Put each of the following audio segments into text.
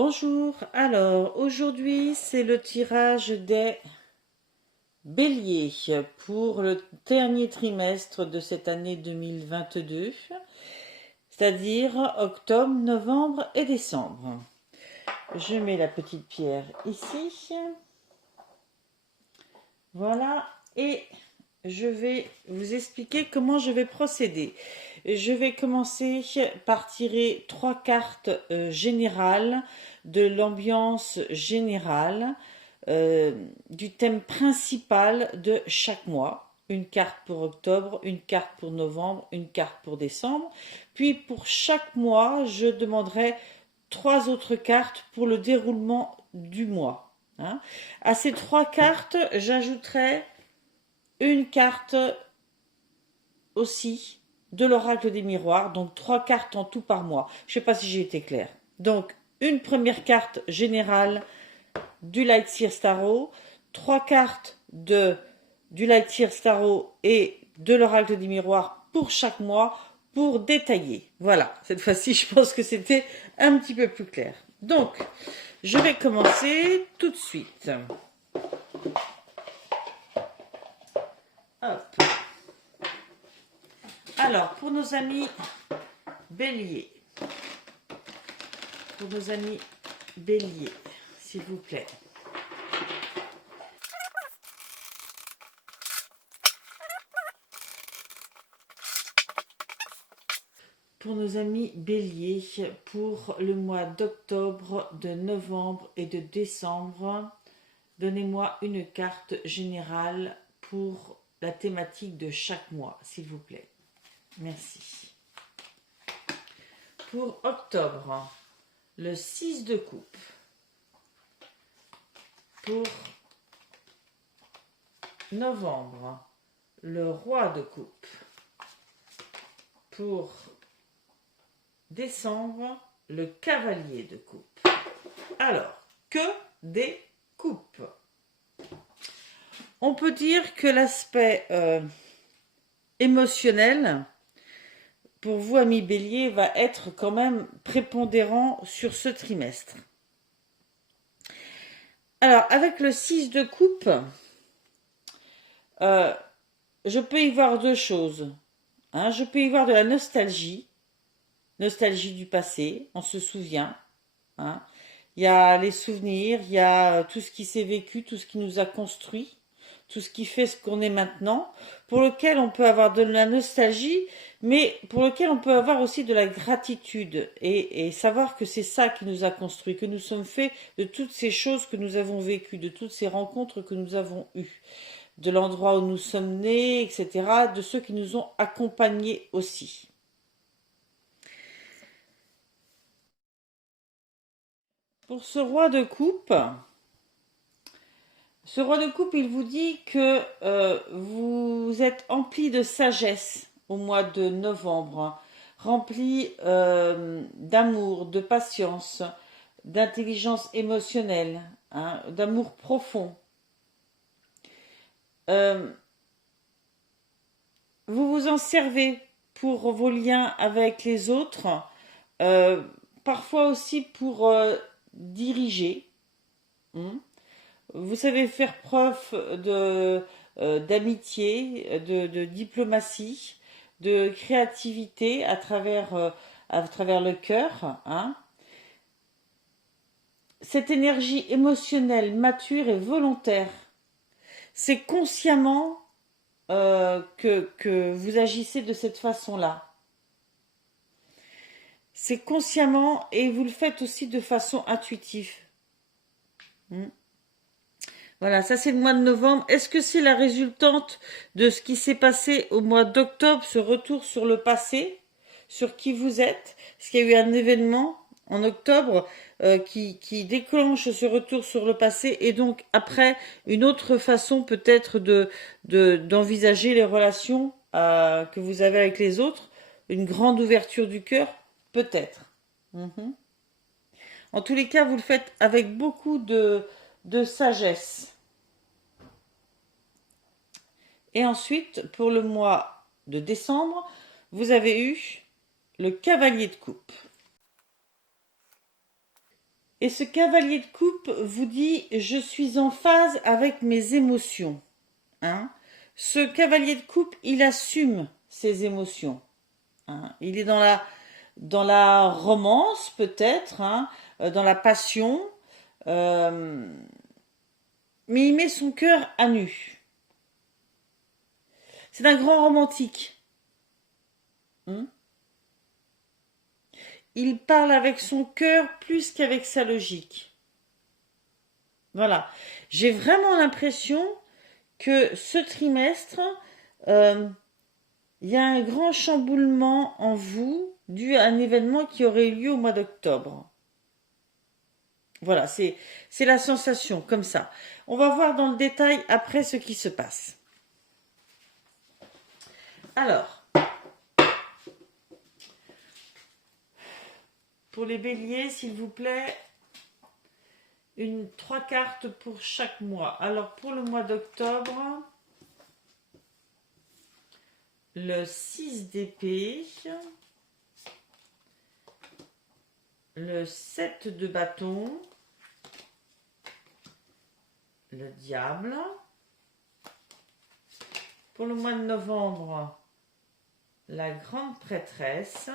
Bonjour, alors aujourd'hui c'est le tirage des béliers pour le dernier trimestre de cette année 2022, c'est-à-dire octobre, novembre et décembre. Je mets la petite pierre ici, voilà, et je vais vous expliquer comment je vais procéder. Je vais commencer par tirer 3 cartes générales de l'ambiance générale du thème principal de chaque mois. Une carte pour octobre, une carte pour novembre, une carte pour décembre. Puis pour chaque mois, je demanderai 3 autres cartes pour le déroulement du mois. Hein. À ces 3 cartes, j'ajouterai une carte aussi de l'oracle des miroirs, donc 3 cartes en tout par mois. Je ne sais pas si j'ai été claire. Donc, une première carte générale du Light Seer Tarot, 3 cartes du Light Seer Tarot et de l'oracle des miroirs pour chaque mois pour détailler. Voilà, cette fois-ci, je pense que c'était un petit peu plus clair. Donc, je vais commencer tout de suite. Hop. Alors, pour nos amis béliers, s'il vous plaît. Pour nos amis béliers, pour le mois d'octobre, de novembre et de décembre, donnez-moi une carte générale pour la thématique de chaque mois, s'il vous plaît. Merci. Pour octobre, le 6 de coupe. Pour novembre, le roi de coupe. Pour décembre, le cavalier de coupe. Alors, que des coupes. On peut dire que l'aspect émotionnel, pour vous, amis bélier, va être quand même prépondérant sur ce trimestre. Alors, avec le 6 de coupe, je peux y voir 2 choses. Hein, je peux y voir de la nostalgie du passé, on se souvient. Hein. Il y a les souvenirs, il y a tout ce qui s'est vécu, tout ce qui nous a construit, tout ce qui fait ce qu'on est maintenant, pour lequel on peut avoir de la nostalgie, mais pour lequel on peut avoir aussi de la gratitude et savoir que c'est ça qui nous a construit, que nous sommes faits de toutes ces choses que nous avons vécues, de toutes ces rencontres que nous avons eues, de l'endroit où nous sommes nés, etc., de ceux qui nous ont accompagnés aussi. Pour ce roi de coupe, il vous dit que vous êtes empli de sagesse au mois de novembre, rempli d'amour, de patience, d'intelligence émotionnelle, hein, d'amour profond. Vous vous en servez pour vos liens avec les autres, parfois aussi pour diriger. Vous savez faire preuve d'amitié, de diplomatie, de créativité à travers le cœur. Hein. Cette énergie émotionnelle, mature et volontaire, c'est consciemment que vous agissez de cette façon-là. C'est consciemment et vous le faites aussi de façon intuitive. Voilà, ça c'est le mois de novembre. Est-ce que c'est la résultante de ce qui s'est passé au mois d'octobre, ce retour sur le passé, sur qui vous êtes? Est-ce qu'il y a eu un événement en octobre qui déclenche ce retour sur le passé et donc après une autre façon peut-être d'envisager les relations que vous avez avec les autres, une grande ouverture du cœur, peut-être. En tous les cas, vous le faites avec beaucoup de sagesse. Et ensuite, pour le mois de décembre, vous avez eu le cavalier de coupe. Et ce cavalier de coupe vous dit « Je suis en phase avec mes émotions ». Hein. Ce cavalier de coupe, il assume ses émotions. Hein. Il est dans la romance peut-être, hein, dans la passion, mais il met son cœur à nu. C'est un grand romantique. Hein. Il parle avec son cœur plus qu'avec sa logique. Voilà. J'ai vraiment l'impression que ce trimestre, il y a un grand chamboulement en vous dû à un événement qui aurait eu lieu au mois d'octobre. Voilà, c'est la sensation, comme ça. On va voir dans le détail après ce qui se passe. Alors, pour les béliers, s'il vous plaît, 3 cartes pour chaque mois. Alors, pour le mois d'octobre, le 6 d'épée, le 7 de bâton, le diable. Pour le mois de novembre, la grande prêtresse,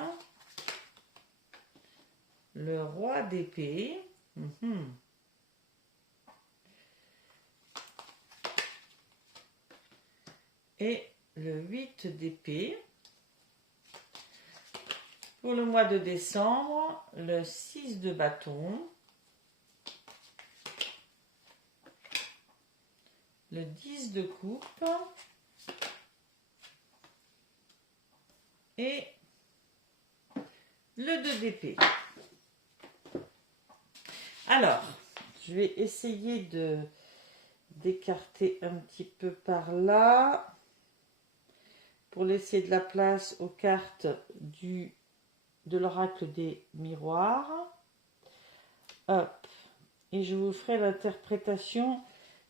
le roi d'épée, et le 8 d'épée. Pour le mois de décembre, le 6 de bâton, le 10 de coupe et le 2 d'épée. Alors, je vais essayer d'écarter un petit peu par là pour laisser de la place aux cartes de l'oracle des miroirs. Hop. Et je vous ferai l'interprétation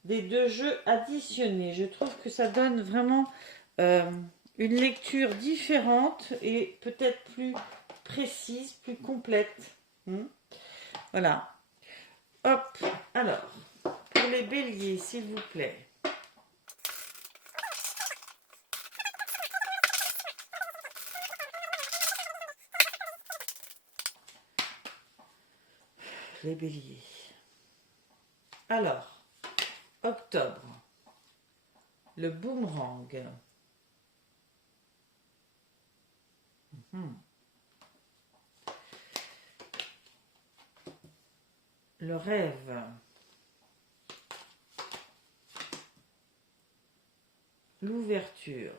des 2 jeux additionnés. Je trouve que ça donne vraiment une lecture différente et peut-être plus précise, plus complète. Voilà. Hop. Alors, pour les béliers, s'il vous plaît. Les béliers. Alors, octobre, le boomerang. Le rêve. L'ouverture.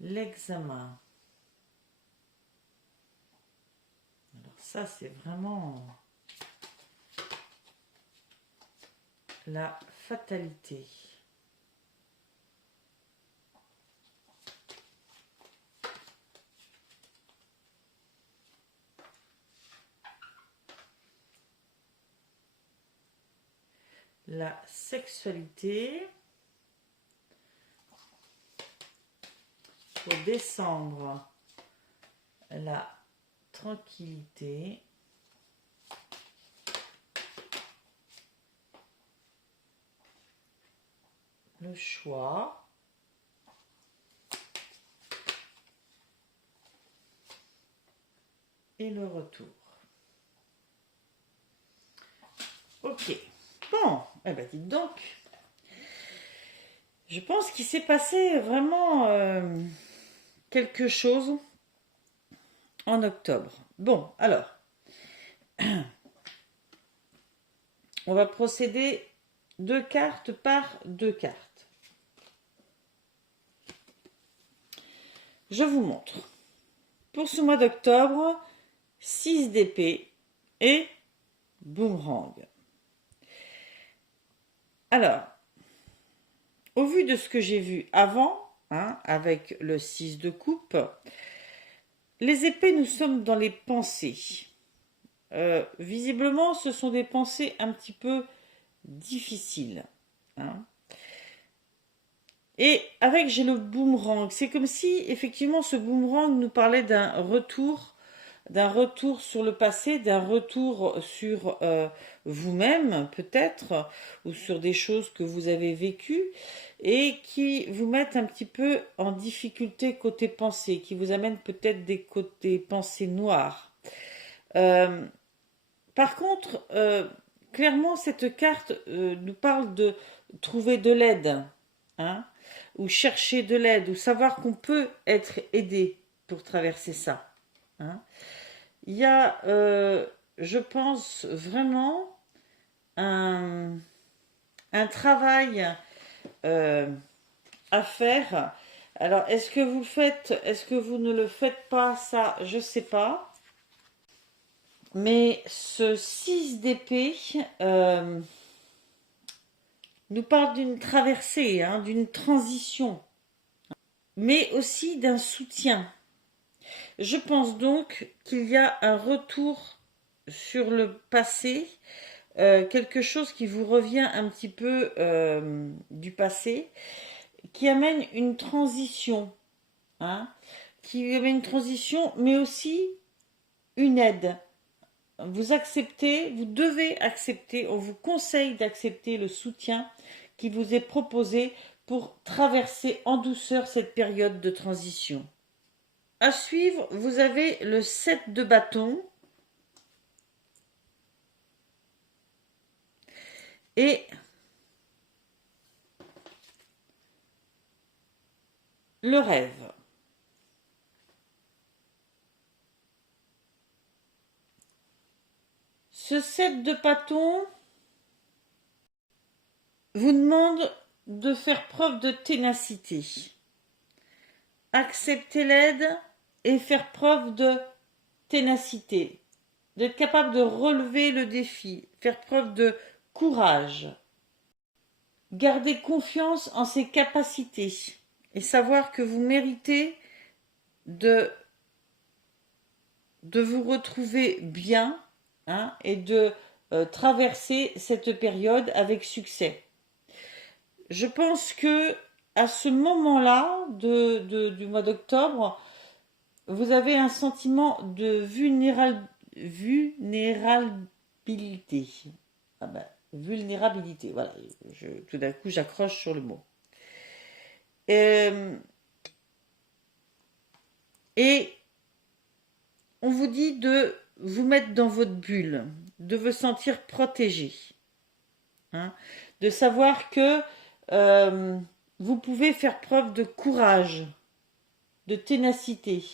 L'examen. Ça, c'est vraiment la fatalité. La sexualité. Pour décembre, la tranquillité. Le choix. Et le retour. Ok. Bon, eh ben dites donc. Je pense qu'il s'est passé vraiment quelque chose en octobre. Bon, alors. On va procéder 2 cartes par 2 cartes. Je vous montre. Pour ce mois d'octobre, 6 d'épée et boomerang. Alors, au vu de ce que j'ai vu avant, avec le 6 de coupe, les épées, nous sommes dans les pensées. Visiblement, ce sont des pensées un petit peu difficiles. Et avec, j'ai le boomerang. C'est comme si, effectivement, ce boomerang nous parlait d'un retour sur le passé, d'un retour sur vous-même, peut-être, ou sur des choses que vous avez vécues, et qui vous mettent un petit peu en difficulté côté pensée, qui vous amènent peut-être des côtés pensées noires. Euh, Par contre, clairement, cette carte nous parle de trouver de l'aide, hein, ou chercher de l'aide, ou savoir qu'on peut être aidé pour traverser ça. Hein. Il y a, je pense, vraiment un, un travail euh, à faire. Alors, est-ce que vous le faites, est-ce que vous ne le faites pas, ça, je sais pas. Mais ce 6 d'épée nous parle d'une traversée, hein, d'une transition, mais aussi d'un soutien. Je pense donc qu'il y a un retour sur le passé, quelque chose qui vous revient un petit peu du passé, qui amène une transition, hein, qui amène une transition, mais aussi une aide. Vous acceptez, vous devez accepter, on vous conseille d'accepter le soutien qui vous est proposé pour traverser en douceur cette période de transition. À suivre, vous avez le 7 de bâton et le rêve. Ce 7 de bâton vous demande de faire preuve de ténacité. Accepter l'aide et faire preuve de ténacité. D'être capable de relever le défi, faire preuve de courage. Garder confiance en ses capacités et savoir que vous méritez de, de vous retrouver bien, hein, et de traverser cette période avec succès. Je pense que à ce moment-là du mois d'octobre, vous avez un sentiment de vulnérabilité. Ah ben, vulnérabilité, voilà. Tout d'un coup, j'accroche sur le mot. Euh, et on vous dit de vous mettre dans votre bulle, de vous sentir protégé, hein, de savoir que euh, vous pouvez faire preuve de courage, de ténacité.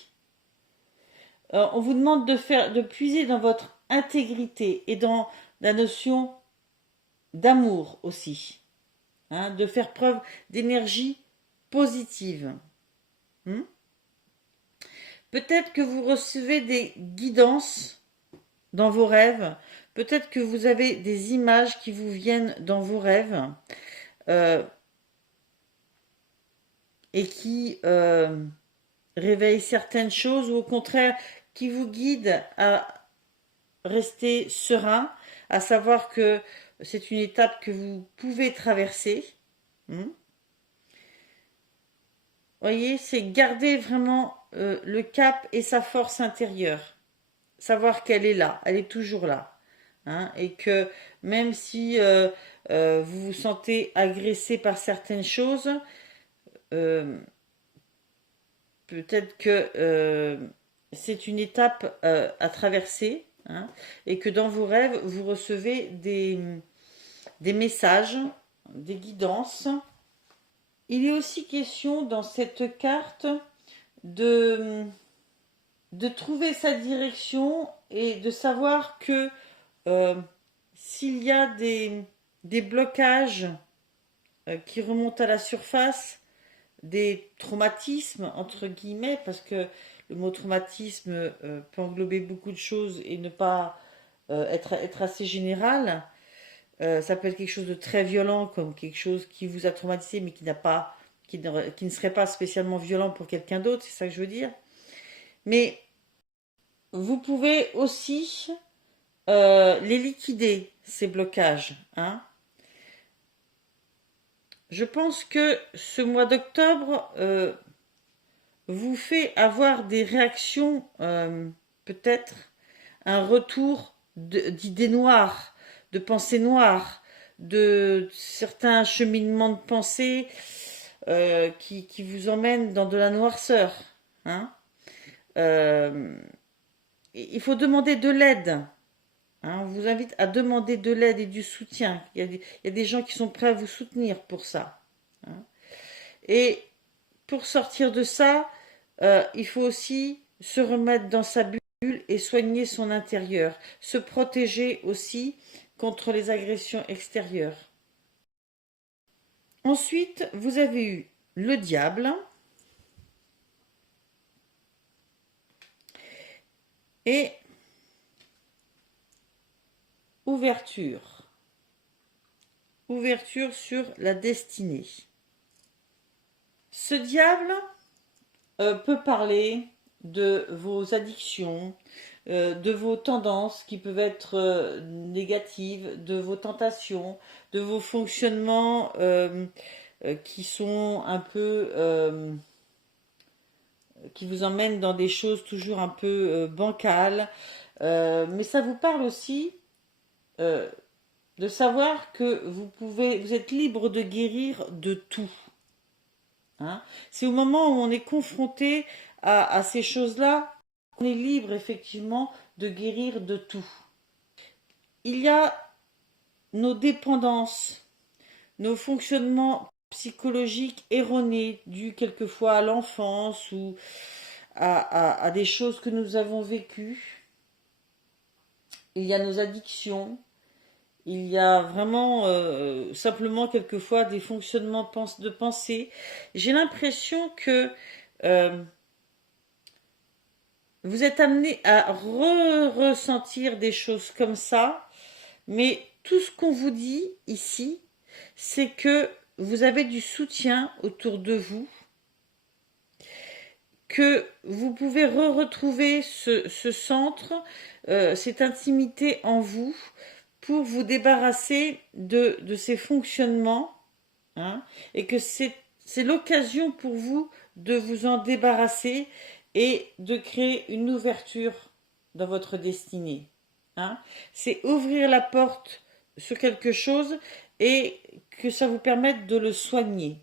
On vous demande de puiser dans votre intégrité et dans la notion d'amour aussi, hein, de faire preuve d'énergie positive. Hmm. Peut-être que vous recevez des guidances dans vos rêves, peut-être que vous avez des images qui vous viennent dans vos rêves euh, et qui réveillent certaines choses ou au contraire qui vous guident à rester serein, à savoir que c'est une étape que vous pouvez traverser. Hmm. Voyez, c'est garder vraiment le cap et sa force intérieure. Savoir qu'elle est là, elle est toujours là. Hein, et que même si vous vous sentez agressé par certaines choses, euh, peut-être que c'est une étape à traverser, hein, et que dans vos rêves, vous recevez des messages, des guidances. Il est aussi question dans cette carte de, de trouver sa direction et de savoir que euh, s'il y a des blocages qui remontent à la surface, des traumatismes, entre guillemets, parce que le mot traumatisme peut englober beaucoup de choses et ne pas être assez général. Ça peut être quelque chose de très violent, comme quelque chose qui vous a traumatisé, mais qui ne serait pas spécialement violent pour quelqu'un d'autre, c'est ça que je veux dire. Mais vous pouvez aussi les liquider, ces blocages, hein. je pense que ce mois d'octobre vous fait avoir des réactions, peut-être un retour d'idées noires, de pensées noires, de certains cheminements de pensée qui vous emmènent dans de la noirceur. Hein. Euh, il faut demander de l'aide. Hein. On vous invite à demander de l'aide et du soutien. Il y a des gens qui sont prêts à vous soutenir pour ça. Hein. Et pour sortir de ça, il faut aussi se remettre dans sa bulle et soigner son intérieur. Se protéger aussi contre les agressions extérieures. Ensuite, vous avez eu le diable et ouverture. Ouverture sur la destinée. Ce diable peut parler de vos addictions, de vos tendances qui peuvent être négatives, de vos tentations, de vos fonctionnements qui sont un peu qui vous emmènent dans des choses toujours un peu bancales. Mais ça vous parle aussi euh, de savoir que vous êtes libre de guérir de tout. Hein. C'est au moment où on est confronté à ces choses-là qu'on est libre effectivement de guérir de tout. Il y a nos dépendances, nos fonctionnements psychologiques erronés dus quelquefois à l'enfance ou à des choses que nous avons vécues. Il y a nos addictions. Il y a vraiment simplement quelquefois des fonctionnements de pensée. J'ai l'impression que euh, vous êtes amené à ressentir des choses comme ça, mais tout ce qu'on vous dit ici, c'est que vous avez du soutien autour de vous, que vous pouvez retrouver ce centre, cette intimité en vous, pour vous débarrasser de ces fonctionnements, hein, et que c'est l'occasion pour vous de vous en débarrasser et de créer une ouverture dans votre destinée. Hein. C'est ouvrir la porte sur quelque chose et que ça vous permette de le soigner.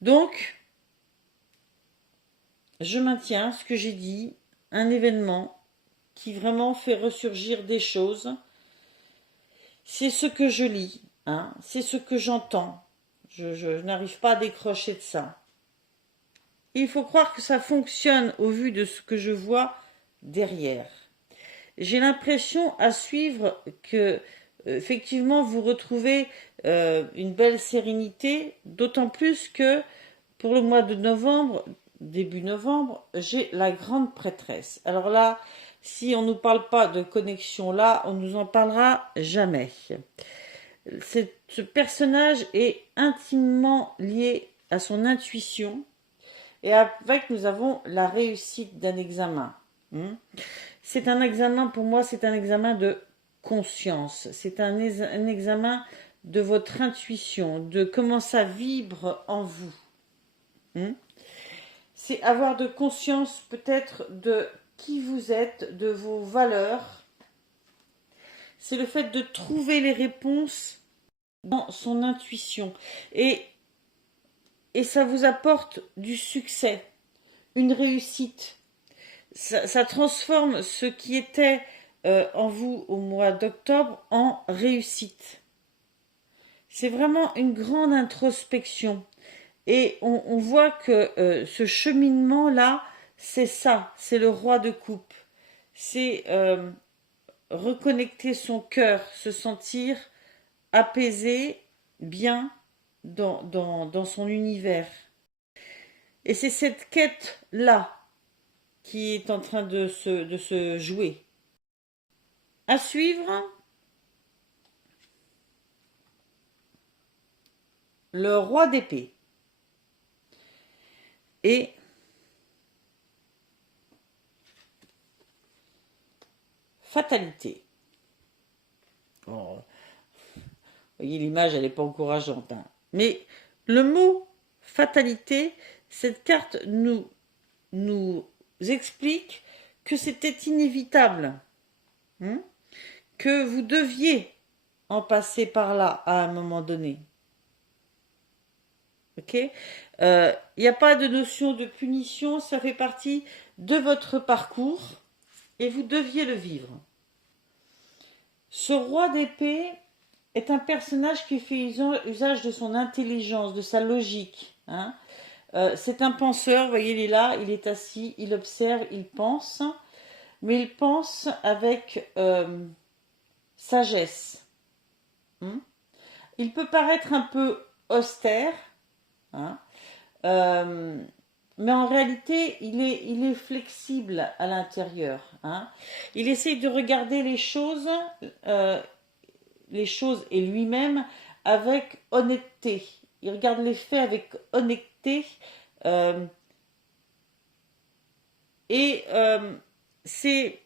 Donc, je maintiens ce que j'ai dit, un événement qui vraiment fait ressurgir des choses. C'est ce que je lis, hein, c'est ce que j'entends. Je n'arrive pas à décrocher de ça. Il faut croire que ça fonctionne au vu de ce que je vois derrière. J'ai l'impression à suivre que effectivement vous retrouvez une belle sérénité, d'autant plus que pour le mois de novembre, début novembre, j'ai la grande prêtresse. Alors là, si on ne nous parle pas de connexion là, on ne nous en parlera jamais. Ce personnage est intimement lié à son intuition et avec nous avons la réussite d'un examen. C'est un examen, pour moi, c'est un examen de conscience. C'est un examen de votre intuition, de comment ça vibre en vous. C'est avoir de conscience peut-être de qui vous êtes, de vos valeurs. C'est le fait de trouver les réponses dans son intuition. Et ça vous apporte du succès, une réussite. Ça transforme ce qui était en vous au mois d'octobre en réussite. C'est vraiment une grande introspection. Et on voit que ce cheminement-là, c'est ça, c'est le roi de coupe. C'est reconnecter son cœur, se sentir apaisé, bien dans son univers. Et c'est cette quête-là qui est en train de se jouer. À suivre, le roi d'épée. Et fatalité. Oh. Vous voyez, l'image, elle n'est pas encourageante. Hein. Mais le mot fatalité, cette carte nous explique que c'était inévitable, hein, que vous deviez en passer par là à un moment donné. Ok? Il n'y a pas de notion de punition, ça fait partie de votre parcours et vous deviez le vivre. Ce roi d'épée est un personnage qui fait usage de son intelligence, de sa logique. Hein. C'est un penseur, vous voyez, il est là, il est assis, il observe, il pense, mais il pense avec sagesse. Hein. Il peut paraître un peu austère, hein, mais en réalité, il est flexible à l'intérieur. Hein. Il essaye de regarder euh, les choses et lui-même avec honnêteté. Il regarde les faits avec honnêteté euh, et c'est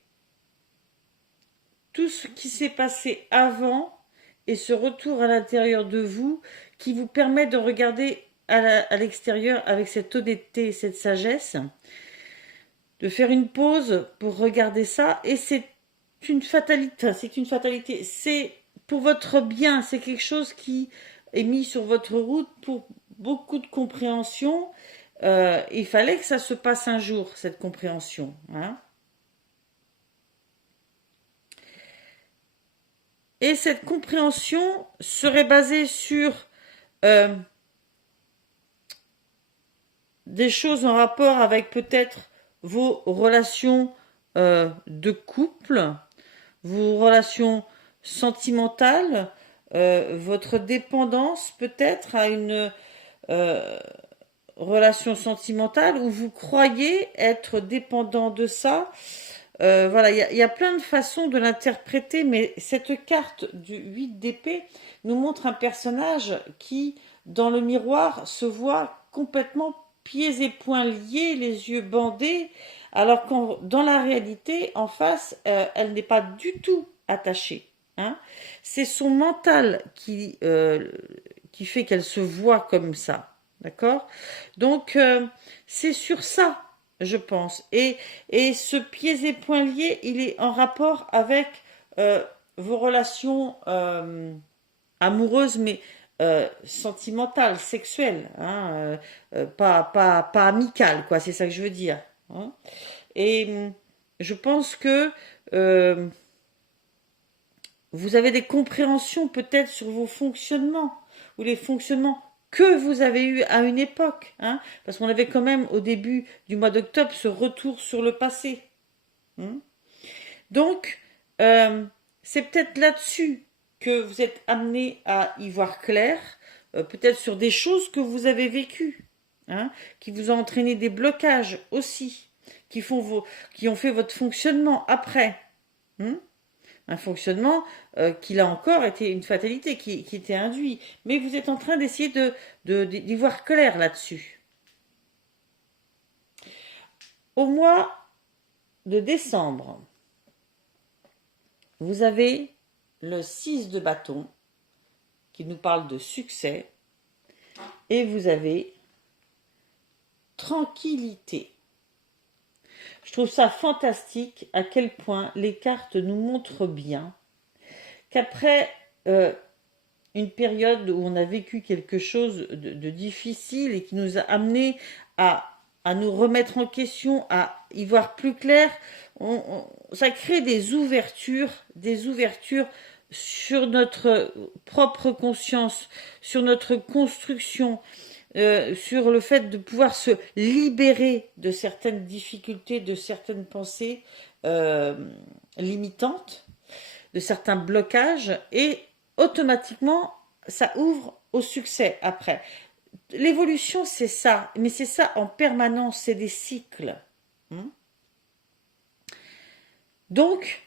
tout ce qui s'est passé avant et ce retour à l'intérieur de vous qui vous permet de regarder à l'extérieur avec cette honnêteté et cette sagesse, de faire une pause pour regarder ça et c'est une fatalité, c'est pour votre bien, c'est quelque chose qui est mis sur votre route pour beaucoup de compréhension. Il fallait que ça se passe un jour, cette compréhension. Hein. Et cette compréhension serait basée sur euh, des choses en rapport avec peut-être vos relations de couple, vos relations sentimentales, votre dépendance peut-être à une relation sentimentale où vous croyez être dépendant de ça. Voilà, y a plein de façons de l'interpréter, mais cette carte du 8 d'épée nous montre un personnage qui, dans le miroir, se voit complètement pieds et poings liés, les yeux bandés, alors que dans la réalité, en face, elle n'est pas du tout attachée. Hein. C'est son mental qui fait qu'elle se voit comme ça. D'accord? Donc, c'est sur ça, je pense. Et ce pieds et poings liés, il est en rapport avec vos relations amoureuses, mais sentimentales, sexuelles, hein, pas amicales, quoi. C'est ça que je veux dire. Hein. Et je pense que vous avez des compréhensions peut-être sur vos fonctionnements ou les fonctionnements que vous avez eu à une époque, hein, parce qu'on avait quand même au début du mois d'octobre ce retour sur le passé. Hein. Donc, c'est peut-être là-dessus que vous êtes amené à y voir clair, peut-être sur des choses que vous avez vécues, hein, qui vous ont entraîné des blocages aussi, qui ont fait votre fonctionnement après. Hein. Un fonctionnement qui là encore était une fatalité, qui était induit. Mais vous êtes en train d'essayer d'y voir clair là-dessus. Au mois de décembre, vous avez le 6 de bâton qui nous parle de succès et vous avez tranquillité. Je trouve ça fantastique à quel point les cartes nous montrent bien qu'après une période où on a vécu quelque chose de difficile et qui nous a amené à nous remettre en question, à y voir plus clair, ça crée des ouvertures sur notre propre conscience, sur notre construction, sur le fait de pouvoir se libérer de certaines difficultés, de certaines pensées limitantes, de certains blocages, et automatiquement, ça ouvre au succès après. L'évolution, c'est ça, mais c'est ça en permanence, c'est des cycles. Donc,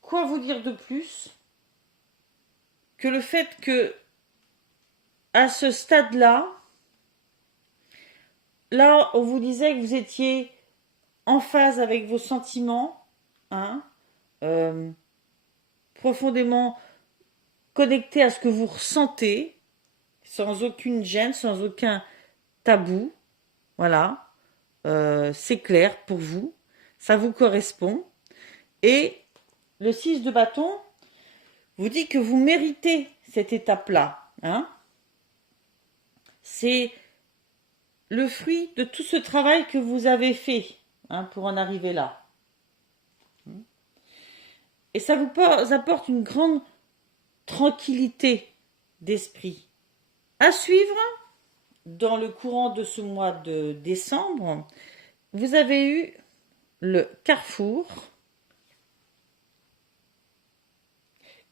quoi vous dire de plus que le fait que, à ce stade-là, là, on vous disait que vous étiez en phase avec vos sentiments, hein, profondément connecter à ce que vous ressentez, sans aucune gêne, sans aucun tabou. Voilà. C'est clair pour vous. Ça vous correspond. Et le 6 de bâton vous dit que vous méritez cette étape-là. Hein. C'est le fruit de tout ce travail que vous avez fait pour en arriver là. Et ça vous apporte une grande tranquillité d'esprit. À suivre, dans le courant de ce mois de décembre, vous avez eu le carrefour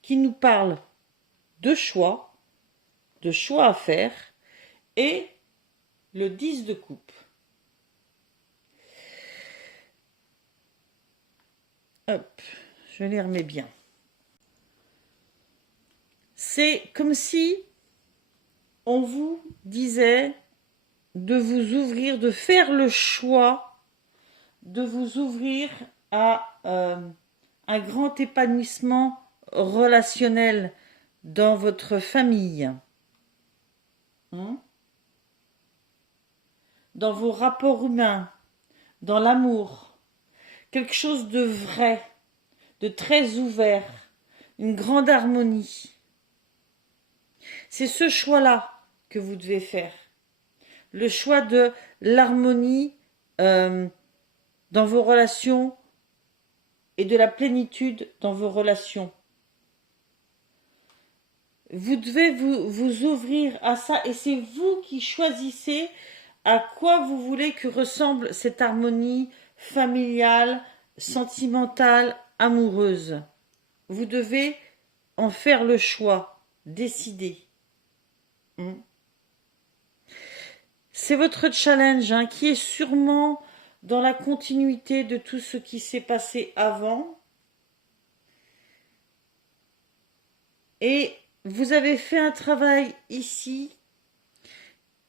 qui nous parle de choix à faire, et le 10 de coupe. Hop, je les remets bien. C'est comme si on vous disait de vous ouvrir, de faire le choix, de vous ouvrir à un grand épanouissement relationnel dans votre famille, dans vos rapports humains, dans l'amour, quelque chose de vrai, de très ouvert, une grande harmonie. C'est ce choix-là que vous devez faire. Le choix de l'harmonie dans vos relations et de la plénitude dans vos relations. Vous devez vous ouvrir à ça, et c'est vous qui choisissez à quoi vous voulez que ressemble cette harmonie familiale, sentimentale, amoureuse. Vous devez en faire le choix, décider. C'est votre challenge qui est sûrement dans la continuité de tout ce qui s'est passé avant. Et vous avez fait un travail ici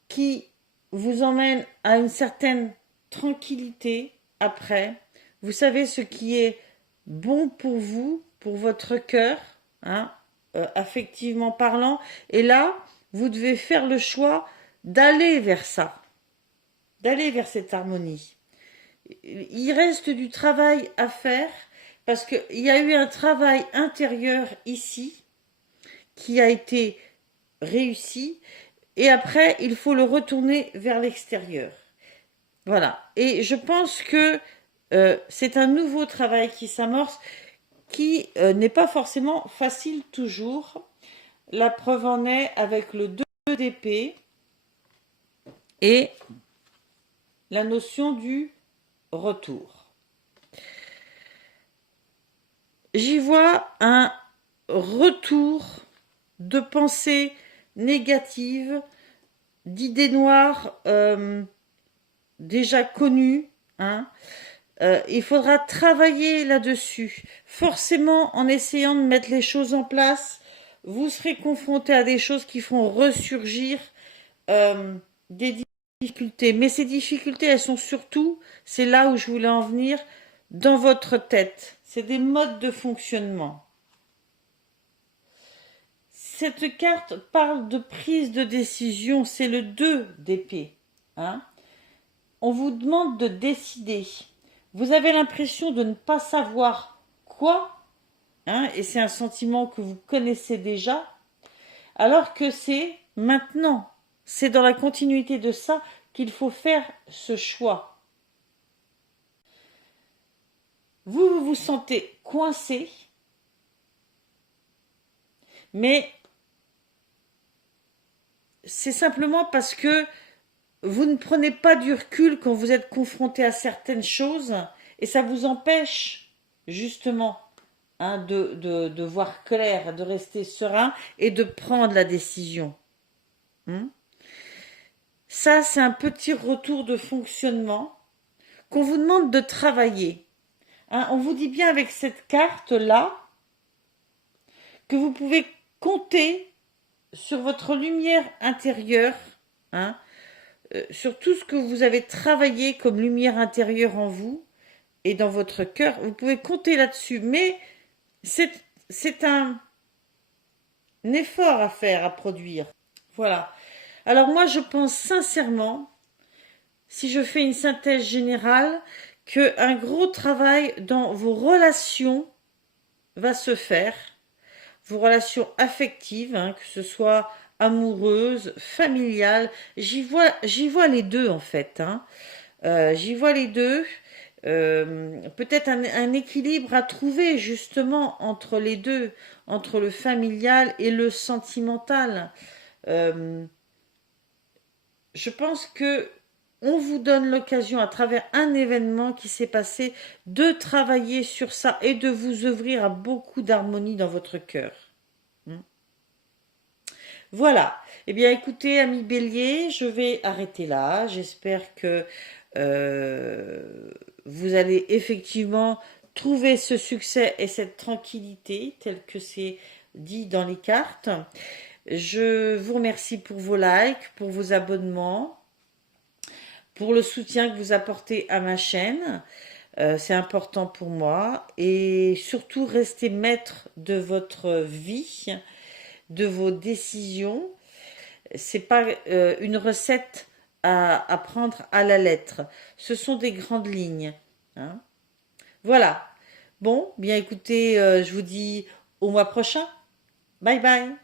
qui vous emmène à une certaine tranquillité après. Vous savez ce qui est bon pour vous, pour votre cœur, affectivement parlant. Et là, vous devez faire le choix d'aller vers ça, d'aller vers cette harmonie. Il reste du travail à faire parce qu'il y a eu un travail intérieur ici qui a été réussi, et après il faut le retourner vers l'extérieur. Voilà. Et je pense que c'est un nouveau travail qui s'amorce, qui n'est pas forcément facile toujours. La preuve en est avec le 2 d'épée et la notion du retour. J'y vois un retour de pensées négatives, d'idées noires déjà connues. Il faudra travailler là-dessus. Forcément, en essayant de mettre les choses en place, vous serez confronté à des choses qui feront ressurgir des difficultés. Mais ces difficultés, elles sont surtout, c'est là où je voulais en venir, dans votre tête. C'est des modes de fonctionnement. Cette carte parle de prise de décision, c'est le 2 d'épée. On vous demande de décider. Vous avez l'impression de ne pas savoir quoi, et c'est un sentiment que vous connaissez déjà, alors que c'est maintenant, c'est dans la continuité de ça qu'il faut faire ce choix. Vous vous sentez coincé, mais c'est simplement parce que vous ne prenez pas du recul quand vous êtes confronté à certaines choses, et ça vous empêche justement de voir clair, de rester serein et de prendre la décision. Ça, c'est un petit retour de fonctionnement qu'on vous demande de travailler. On vous dit bien avec cette carte-là que vous pouvez compter sur votre lumière intérieure, sur tout ce que vous avez travaillé comme lumière intérieure en vous et dans votre cœur. Vous pouvez compter là-dessus, mais c'est un effort à faire, à produire. Voilà. Alors moi, je pense sincèrement, si je fais une synthèse générale, qu'un gros travail dans vos relations va se faire, vos relations affectives, hein, que ce soit amoureuses, familiales, j'y vois les deux en fait. Hein. J'y vois les deux. Peut-être un équilibre à trouver justement entre les deux, entre le familial et le sentimental. Euh, je pense que on vous donne l'occasion à travers un événement qui s'est passé de travailler sur ça et de vous ouvrir à beaucoup d'harmonie dans votre cœur. Voilà. Eh bien, écoutez, ami Bélier, je vais arrêter là. J'espère que euh, vous allez effectivement trouver ce succès et cette tranquillité tel que c'est dit dans les cartes. Je vous remercie pour vos likes, pour vos abonnements, pour le soutien que vous apportez à ma chaîne. C'est important pour moi. Et surtout, restez maître de votre vie, de vos décisions. C'est pas une recette à prendre à la lettre. Ce sont des grandes lignes. Hein. Voilà. Bon, bien écoutez, je vous dis au mois prochain. Bye bye.